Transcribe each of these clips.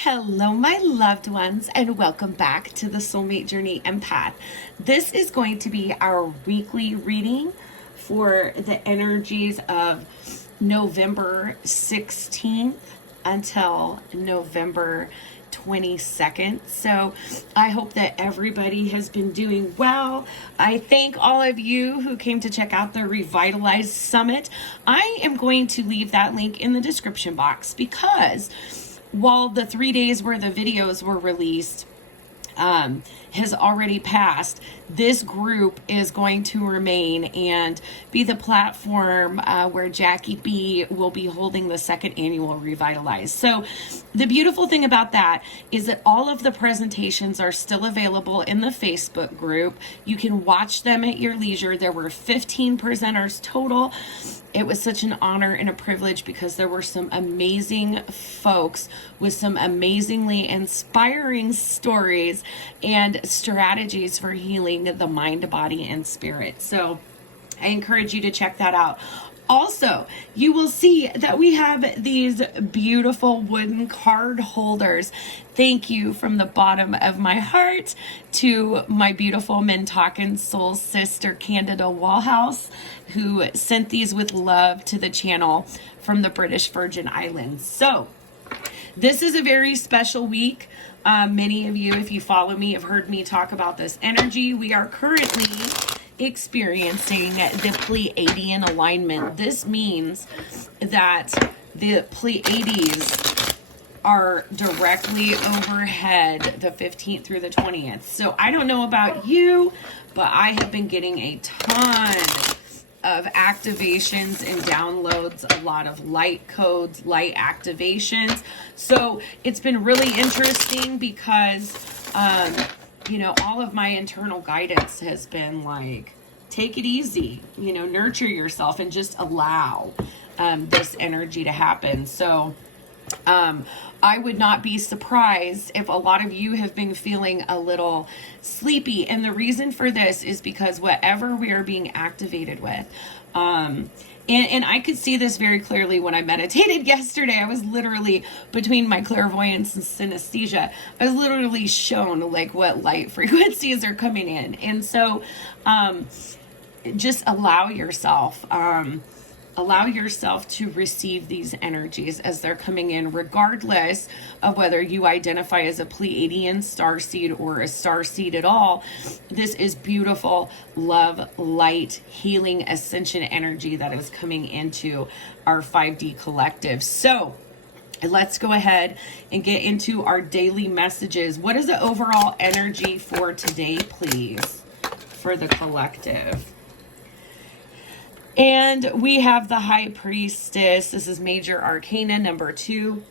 Hello, my loved ones, and welcome back to the Soulmate Journey Empath. This is going to be our weekly reading for the energies of November 16th until November 22nd. So I hope that everybody has been doing well. I thank all of you who came to check out the Revitalize Summit. I am going to leave that link in the description box because while the 3 days where the videos were released has already passed, this group is going to remain and be the platform where Jackie B will be holding the second annual Revitalize. So the beautiful thing about that is that all of the presentations are still available in the Facebook group. You can watch them at your leisure. There were 15 presenters total. It was such an honor and a privilege because there were some amazing folks with some amazingly inspiring stories and strategies for healing the mind, body, and spirit. So I encourage you to check that out. Also, you will see that we have these beautiful wooden card holders. Thank you from the bottom of my heart to my beautiful Mintalkin soul sister, Candida Wallhouse, who sent these with love to the channel from the British Virgin Islands. So this is a very special week. Many of you, if you follow me, have heard me talk about this energy. We are currently experiencing the Pleiadian alignment. This means that the Pleiades are directly overhead the 15th through the 20th. So I don't know about you, but I have been getting a ton of activations and downloads, a lot of light codes, light activations. So it's been really interesting because all of my internal guidance has been like, take it easy, nurture yourself and just allow this energy to happen. So I would not be surprised if a lot of you have been feeling a little sleepy. And the reason for this is because whatever we are being activated with, and I could see this very clearly when I meditated yesterday. I was literally, between my clairvoyance and synesthesia, I was literally shown like what light frequencies are coming in. And so just allow yourself to receive these energies as they're coming in, regardless of whether you identify as a Pleiadian starseed or a starseed at all. This is beautiful love, light, healing, ascension energy that is coming into our 5D collective. So let's go ahead and get into our daily messages. What is the overall energy for today, please, for the collective? And we have the High Priestess. This is Major Arcana number 2.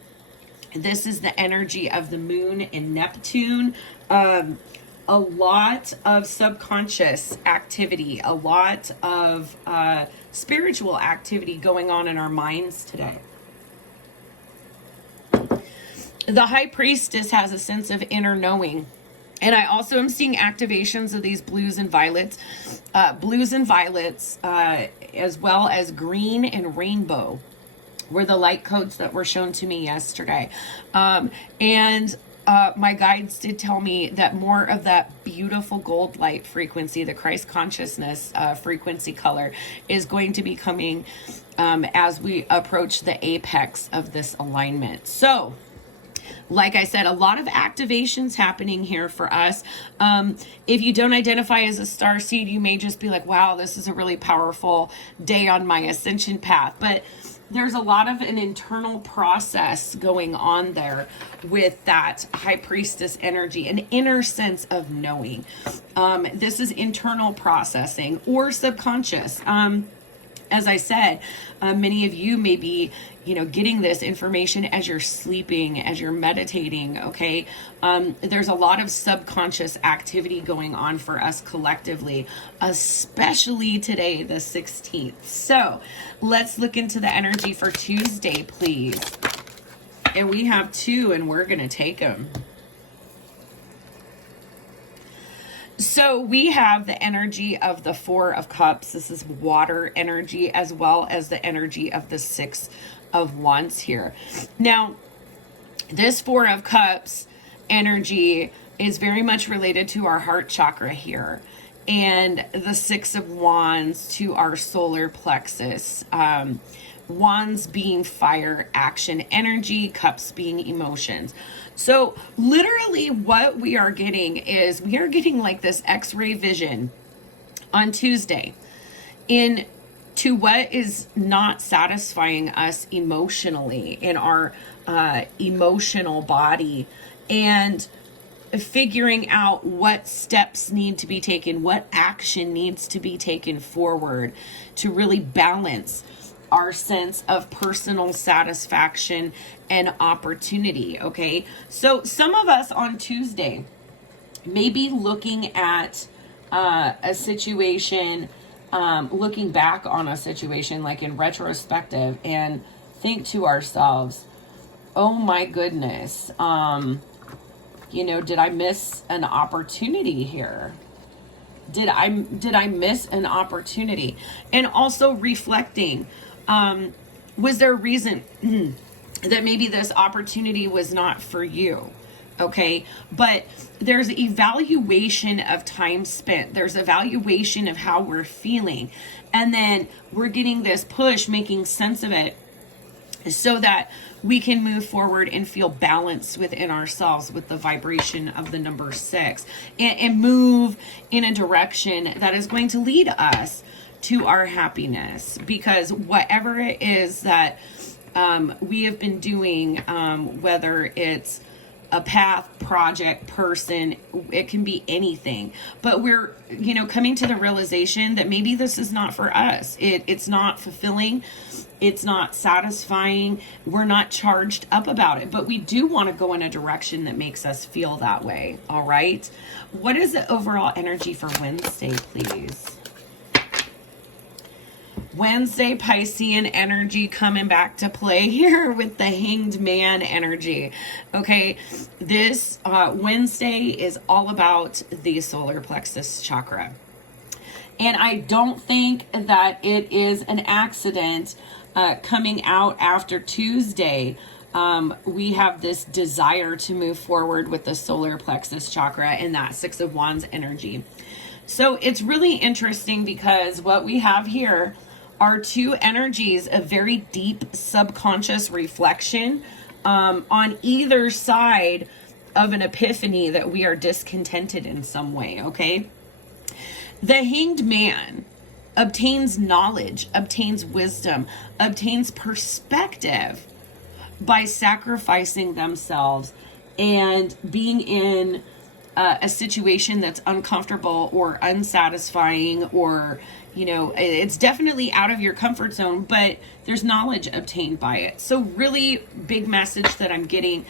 This is the energy of the moon and Neptune. A lot of subconscious activity, a lot of spiritual activity going on in our minds today. The High Priestess has a sense of inner knowing. And I also am seeing activations of these blues and violets, as well as green and rainbow were the light codes that were shown to me yesterday. My guides did tell me that more of that beautiful gold light frequency, the Christ consciousness frequency color, is going to be coming as we approach the apex of this alignment. So, like I said, a lot of activations happening here for us. If you don't identify as a starseed, you may just be like, wow, this is a really powerful day on my ascension path. But there's a lot of an internal process going on there with that High Priestess energy, an inner sense of knowing. This is internal processing or subconscious. As I said, many of you may be, getting this information as you're sleeping, as you're meditating, okay? There's a lot of subconscious activity going on for us collectively, especially today, the 16th. So let's look into the energy for Tuesday, please. And we have 2, and we're going to take them. So we have the energy of the 4 of Cups. This is water energy, as well as the energy of the 6 of Wands here. Now, This Four of Cups energy is very much related to our heart chakra here. And the Six of Wands to our solar plexus. Wands being fire, action, energy, cups being emotions. So literally what we are getting is we are getting like this X-ray vision on Tuesday into what is not satisfying us emotionally in our emotional body, and figuring out what steps need to be taken, what action needs to be taken forward to really balance our sense of personal satisfaction and opportunity. Okay, so some of us on Tuesday may be looking at a situation, looking back on a situation like in retrospective, and think to ourselves, oh my goodness, did I miss an opportunity here? Did I miss an opportunity? And also reflecting, was there a reason that maybe this opportunity was not for you? Okay, but there's evaluation of time spent. There's evaluation of how we're feeling. And then we're getting this push, making sense of it so that we can move forward and feel balanced within ourselves with the vibration of the number 6, and move in a direction that is going to lead us to our happiness. Because whatever it is that we have been doing, whether it's a path, project, person, it can be anything, but we're coming to the realization that maybe this is not for us. It's not fulfilling, it's not satisfying, we're not charged up about it, but we do want to go in a direction that makes us feel that way. All right, what is the overall energy for Wednesday, please? Wednesday Piscean energy coming back to play here with the Hanged Man energy. Okay, this Wednesday is all about the solar plexus chakra. And I don't think that it is an accident coming out after Tuesday. We have this desire to move forward with the solar plexus chakra and that Six of Wands energy. So it's really interesting because what we have here are two energies of very deep subconscious reflection on either side of an epiphany that we are discontented in some way, okay? The Hanged Man obtains knowledge, obtains wisdom, obtains perspective by sacrificing themselves and being in a situation that's uncomfortable or unsatisfying, or it's definitely out of your comfort zone, but there's knowledge obtained by it. So really big message that I'm getting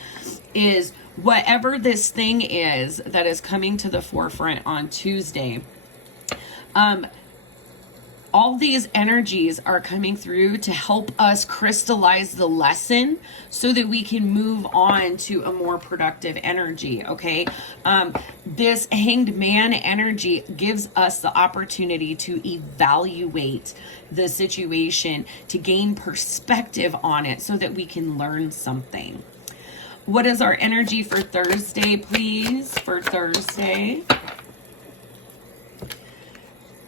is whatever this thing is that is coming to the forefront on Tuesday, all these energies are coming through to help us crystallize the lesson so that we can move on to a more productive energy, okay? This Hanged Man energy gives us the opportunity to evaluate the situation, to gain perspective on it so that we can learn something. What is our energy for Thursday, please? For Thursday.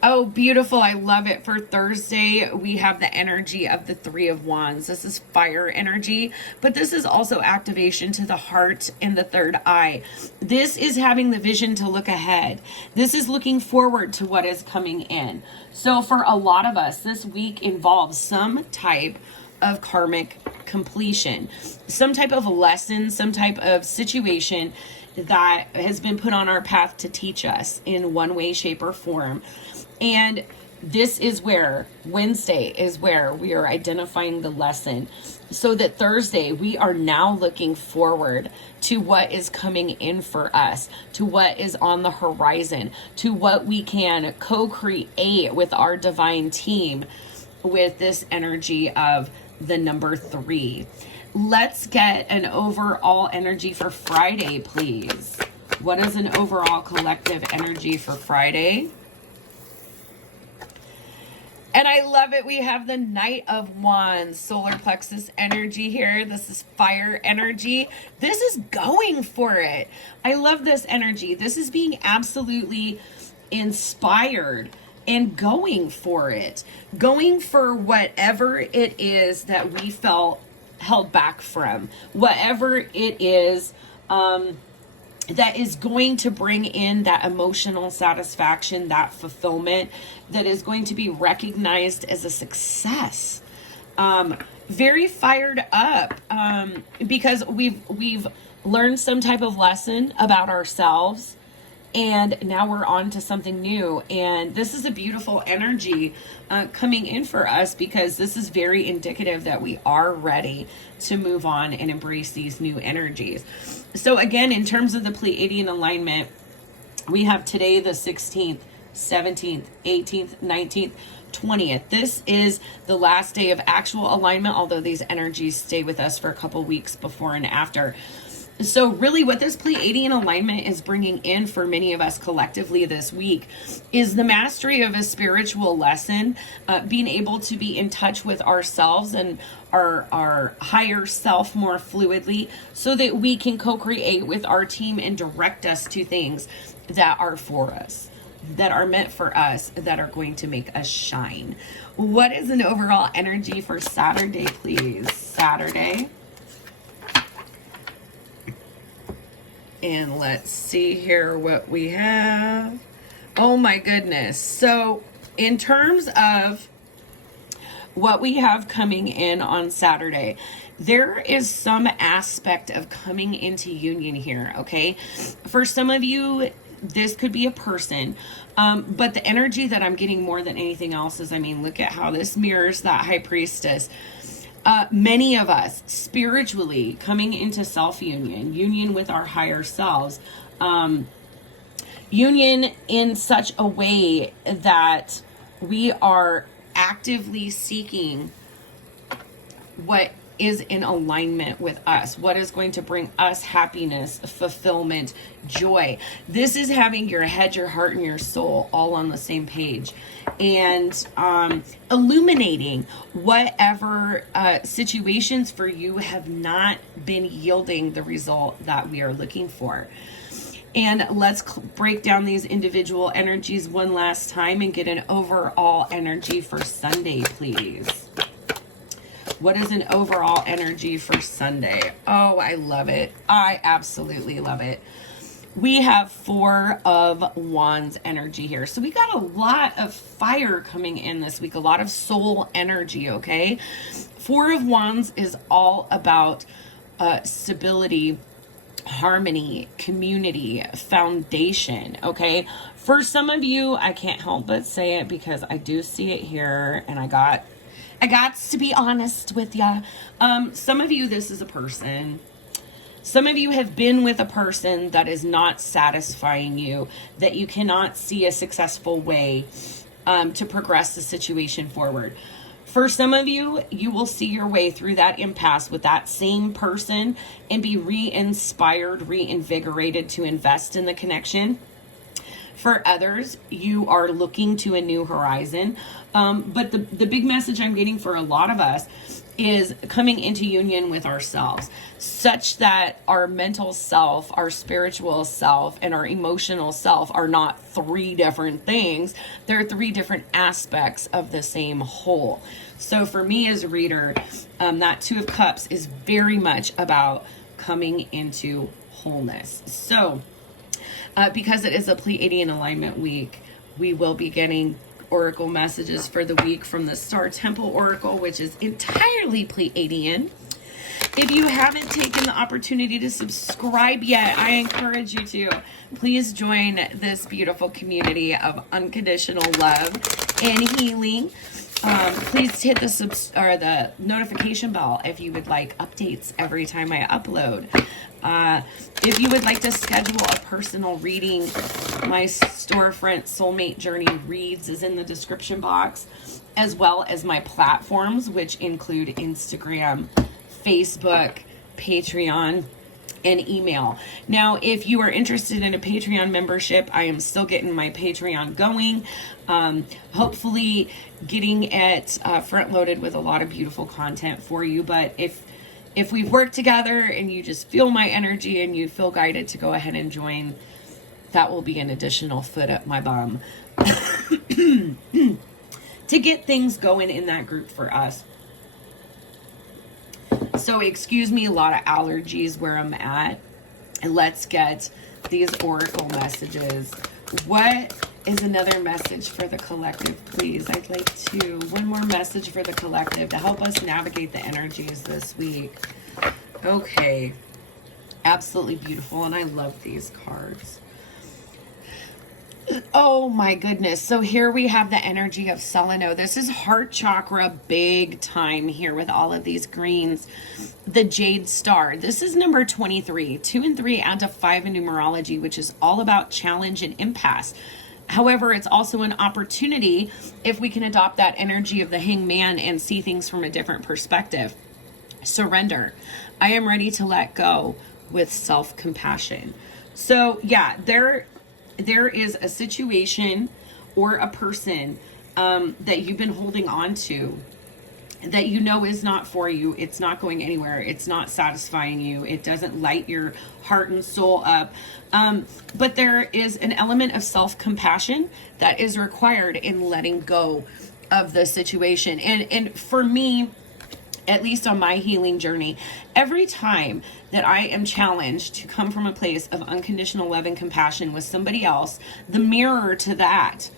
Oh, beautiful. I love it. For Thursday, we have the energy of the Three of Wands. This is fire energy, but this is also activation to the heart and the third eye. This is having the vision to look ahead. This is looking forward to what is coming in. So for a lot of us, this week involves some type of karmic completion, some type of lesson, some type of situation that has been put on our path to teach us in one way, shape, or form. And this is where Wednesday is where we are identifying the lesson, so that Thursday we are now looking forward to what is coming in for us, to what is on the horizon, to what we can co-create with our divine team with this energy of the number 3. Let's get an overall energy for Friday, please. What is an overall collective energy for Friday? And I love it. We have the Knight of Wands, solar plexus energy here. This is fire energy. This is going for it. I love this energy. This is being absolutely inspired and going for it. Going for whatever it is that we felt held back from. Whatever it is, that is going to bring in that emotional satisfaction, that fulfillment, that is going to be recognized as a success. Very fired up, because we've learned some type of lesson about ourselves, and now we're on to something new. And this is a beautiful energy coming in for us, because this is very indicative that we are ready to move on and embrace these new energies. So again, in terms of the Pleiadian alignment, we have today the 16th, 17th, 18th, 19th, 20th. This is the last day of actual alignment, although these energies stay with us for a couple weeks before and after. So really what this Pleiadian alignment is bringing in for many of us collectively this week is the mastery of a spiritual lesson, being able to be in touch with ourselves and our higher self more fluidly, so that we can co-create with our team and direct us to things that are for us, that are meant for us, that are going to make us shine. What is an overall energy for Saturday, please? Saturday. And let's see here what we have. Oh my goodness. So in terms of what we have coming in on Saturday, there is some aspect of coming into union here, okay? For some of you, this could be a person, but the energy that I'm getting more than anything else is, I mean, look at how this mirrors that High Priestess. Many of us spiritually coming into self-union, union with our higher selves, union in such a way that we are actively seeking what is in alignment with us, what is going to bring us happiness, fulfillment, joy. This is having your head, your heart, and your soul all on the same page, and illuminating whatever situations for you have not been yielding the result that we are looking for. And let's break down these individual energies one last time and get an overall energy for Sunday, please. What is an overall energy for Sunday? Oh, I love it. I absolutely love it. We have 4 of Wands energy here. So we got a lot of fire coming in this week, a lot of soul energy, okay? 4 of Wands is all about stability, harmony, community, foundation, okay? For some of you, I can't help but say it because I do see it here, and I got to be honest with ya. Some of you, this is a person. Some of you have been with a person that is not satisfying you, that you cannot see a successful way to progress the situation forward. For some of you, you will see your way through that impasse with that same person and be re-inspired, reinvigorated to invest in the connection. For others, you are looking to a new horizon. But the big message I'm getting for a lot of us is coming into union with ourselves, such that our mental self, our spiritual self, and our emotional self are not 3 different things. They're 3 different aspects of the same whole. So for me as a reader, that 2 of Cups is very much about coming into wholeness. So because it is a Pleiadian alignment week, we will be getting oracle messages for the week from the Star Temple Oracle, which is entirely Pleiadian. If you haven't taken the opportunity to subscribe yet, I encourage you to. Please join this beautiful community of unconditional love and healing. Please hit the notification bell if you would like updates every time I upload. If you would like to schedule a personal reading, my storefront Soulmate Journey Reads is in the description box, as well as my platforms, which include Instagram, Facebook, Patreon, and email. Now, if you are interested in a Patreon membership, I am still getting my Patreon going. Hopefully getting it front loaded with a lot of beautiful content for you. But if we've worked together and you just feel my energy and you feel guided to go ahead and join, that will be an additional foot up my bum to get things going in that group for us. So excuse me, a lot of allergies where I'm at. And let's get these oracle messages. What is another message for the collective, please? I'd like one more message for the collective to help us navigate the energies this week. Okay. Absolutely beautiful. And I love these cards. Oh my goodness. So here we have the energy of Seleno. This is heart chakra big time here with all of these greens. The Jade Star. This is number 23. 2 and 3 add to 5 in numerology, which is all about challenge and impasse. However, it's also an opportunity if we can adopt that energy of the Hangman and see things from a different perspective. Surrender. I am ready to let go with self-compassion. So yeah, there is a situation or a person that you've been holding on to that you know is not for you. It's not going anywhere. It's not satisfying you. It doesn't light your heart and soul up. But there is an element of self-compassion that is required in letting go of the situation. And for me, at least on my healing journey, every time that I am challenged to come from a place of unconditional love and compassion with somebody else, the mirror to that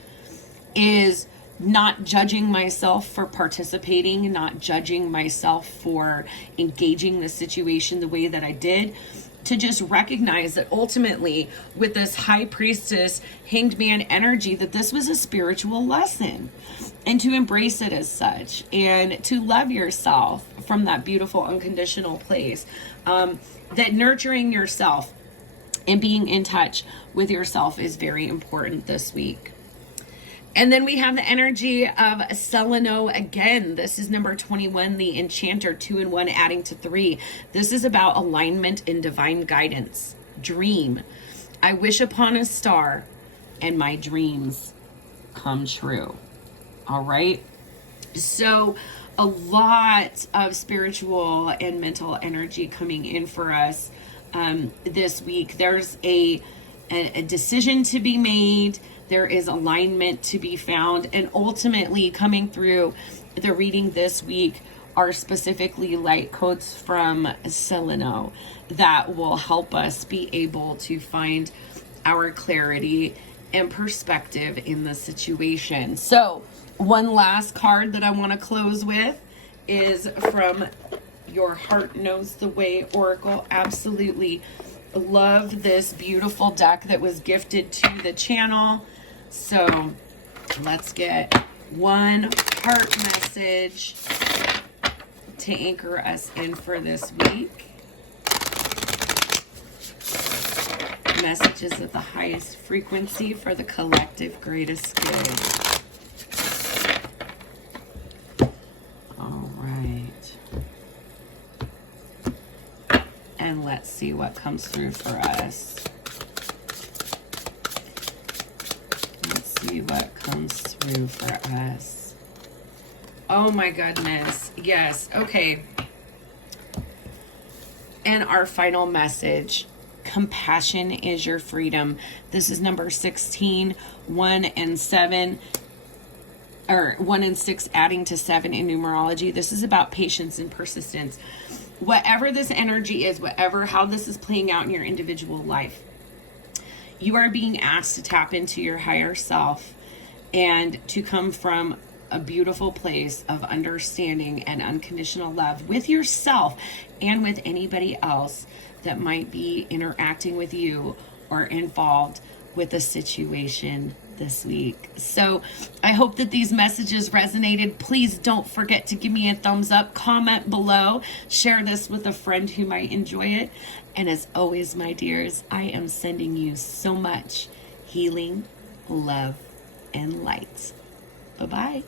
is not judging myself for participating, not judging myself for engaging the situation the way that I did, to just recognize that ultimately with this high priestess hanged man energy, that this was a spiritual lesson, and to embrace it as such and to love yourself from that beautiful unconditional place. That nurturing yourself and being in touch with yourself is very important this week. And then we have the energy of Seleno again. This is number 21, the Enchanter, 2 and 1 adding to 3. This is about alignment and divine guidance. Dream. I wish upon a star and my dreams come true. All right. So a lot of spiritual and mental energy coming in for us this week. There's a decision to be made. There is alignment to be found, and ultimately coming through the reading this week are specifically light codes from Seleno that will help us be able to find our clarity and perspective in the situation. So one last card that I want to close with is from Your Heart Knows the Way Oracle. Absolutely love this beautiful deck that was gifted to the channel. So let's get one heart message to anchor us in for this week. Messages at the highest frequency for the collective greatest good. All right. And let's see what comes through for us. See what comes through for us. Oh my goodness. Yes. Okay. And our final message. Compassion is your freedom. This is number 16, 1 and 7. Or 1 and 6 adding to 7 in numerology. This is about patience and persistence. Whatever this energy is, how this is playing out in your individual life, you are being asked to tap into your higher self and to come from a beautiful place of understanding and unconditional love with yourself and with anybody else that might be interacting with you or involved with a situation this week. So I hope that these messages resonated. Please don't forget to give me a thumbs up, comment below, share this with a friend who might enjoy it. And as always, my dears, I am sending you so much healing, love, and light. Bye-bye.